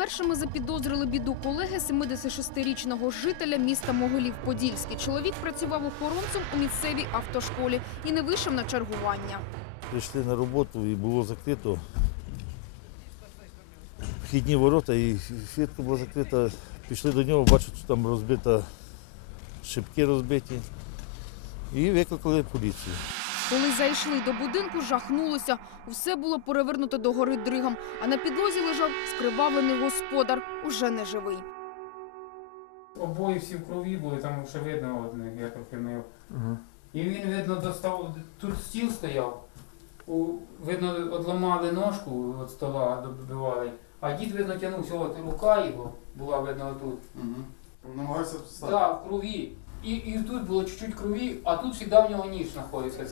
Першими запідозрили біду колеги 76-річного жителя міста Могилів-Подільський. Чоловік працював охоронцем у місцевій автошколі і не вийшов на чергування. Прийшли на роботу і було закрито вхідні ворота, і фіртка була закрита. Пішли до нього, бачать, що там розбита шибки розбиті. І викликали поліцію. Коли зайшли до будинку, жахнулося. Усе було перевернуто догори дригом, а на підлозі лежав скривавлений господар, уже не живий. Обої всі в крові були, там ще видно одне, я трохи мив. І він, видно, достав, тут стіл стояв, у, видно, одламали ножку від стола, добивали, а дід, видно, тягнувся, от рука його була, видно, отут. Угу. Намагався встати. Так, в крові. І, і тут було чуть-чуть крові, а тут завжди в нього ніж знаходиться.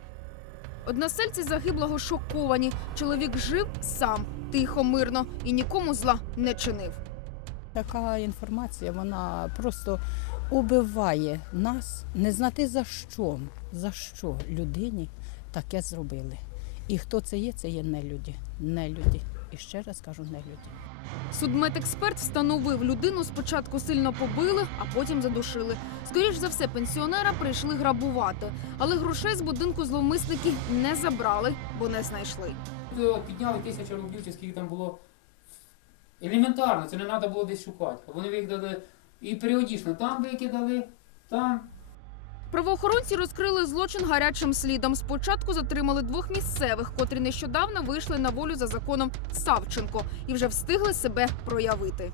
Односельці загиблого шоковані. Чоловік жив сам, тихо, мирно і нікому зла не чинив. Така інформація, вона просто убиває нас, не знати за що, за що людині таке зробили. І хто це є, це є нелюді. Нелюді. І ще раз кажу, нелюді. Судмедексперт встановив, людину спочатку сильно побили, а потім задушили. Скоріш за все, пенсіонера прийшли грабувати, але грошей з будинку зловмисники не забрали, бо не знайшли. Е, Підняли тисячу рублів, чи скільки там було. Елементарно, це не треба було десь шукати. Вони викидали і періодично там викидали, там. Правоохоронці розкрили злочин гарячим слідом. Спочатку затримали двох місцевих, котрі нещодавно вийшли на волю за законом Савченко і вже встигли себе проявити.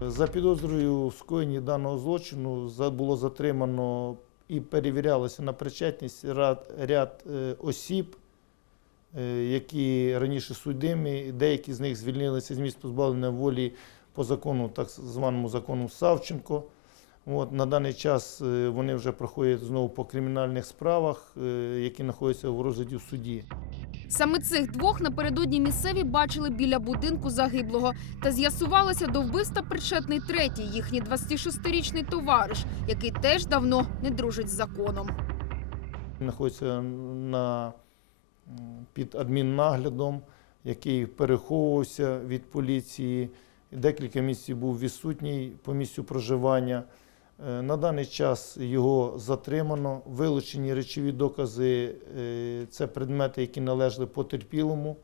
За підозрою в скоєнні даного злочину було затримано і перевірялося на причетність ряд, ряд е, осіб, е, які раніше судимі. Деякі з них звільнилися з місць позбавлення волі по закону, так званому закону Савченко. От, на даний час е, вони вже проходять знову по кримінальних справах, е, які знаходяться в розгляді в суді. Саме цих двох напередодні місцеві бачили біля будинку загиблого. Та з'ясувалося до вбивства причетний третій, їхній 26-річний товариш, який теж давно не дружить з законом. знаходиться на, під адміннаглядом, який переховувався від поліції. Декілька місяців був відсутній по місцю проживання. Е, На даний час його затримано. Вилучені речові докази е, це предмети, які належали потерпілому.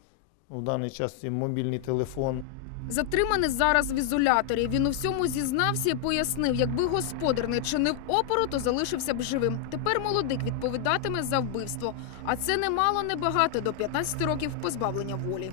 В даний час це мобільний телефон. Затриманий зараз в ізоляторі. Він у всьому зізнався і пояснив, якби господар не чинив опору, то залишився б живим. Тепер молодик відповідатиме за вбивство. А це немало небагато до 15 років позбавлення волі.